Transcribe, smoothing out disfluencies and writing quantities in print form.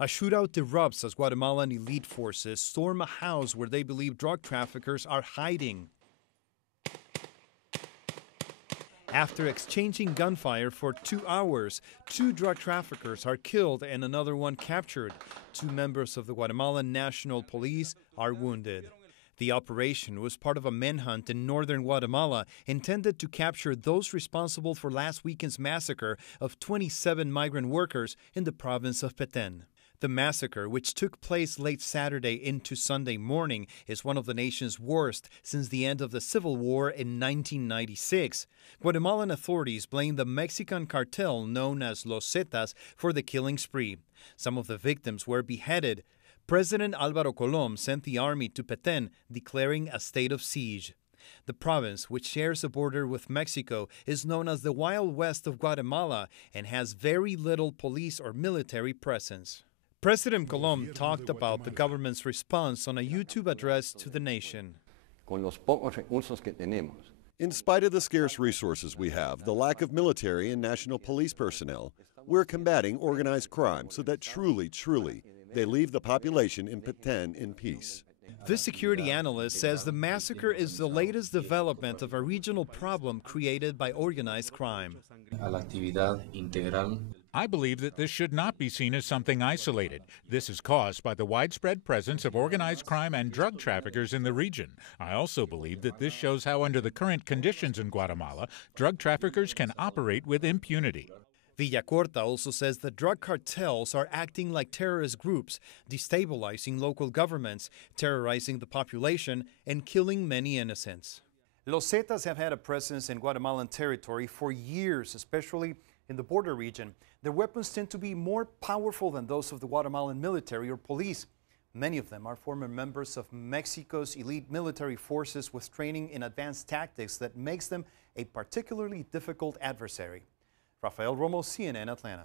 A shootout erupts as Guatemalan elite forces storm a house where they believe drug traffickers are hiding. After exchanging gunfire for 2 hours, 2 drug traffickers are killed and another one captured. 2 members of the Guatemalan National Police are wounded. The operation was part of a manhunt in northern Guatemala intended to capture those responsible for last weekend's massacre of 27 migrant workers in the province of Petén. The massacre, which took place late Saturday into Sunday morning, is one of the nation's worst since the end of the Civil War in 1996. Guatemalan authorities blame the Mexican cartel known as Los Zetas for the killing spree. Some of the victims were beheaded. President Álvaro Colom sent the army to Petén, declaring a state of siege. The province, which shares a border with Mexico, is known as the Wild West of Guatemala and has very little police or military presence. President Colom talked about the government's response on a YouTube address to the nation. In spite of the scarce resources we have, the lack of military and national police personnel, we're combating organized crime so that truly, they leave the population in Petén in peace. This security analyst says the massacre is the latest development of a regional problem created by organized crime. I believe that this should not be seen as something isolated. This is caused by the widespread presence of organized crime and drug traffickers in the region. I also believe that this shows how, under the current conditions in Guatemala, drug traffickers can operate with impunity. Villacorta also says the drug cartels are acting like terrorist groups, destabilizing local governments, terrorizing the population, and killing many innocents. Los Zetas have had a presence in Guatemalan territory for years, especially in the border region. Their weapons tend to be more powerful than those of the Guatemalan military or police. Many of them are former members of Mexico's elite military forces with training in advanced tactics that makes them a particularly difficult adversary. Rafael Romo, CNN, Atlanta.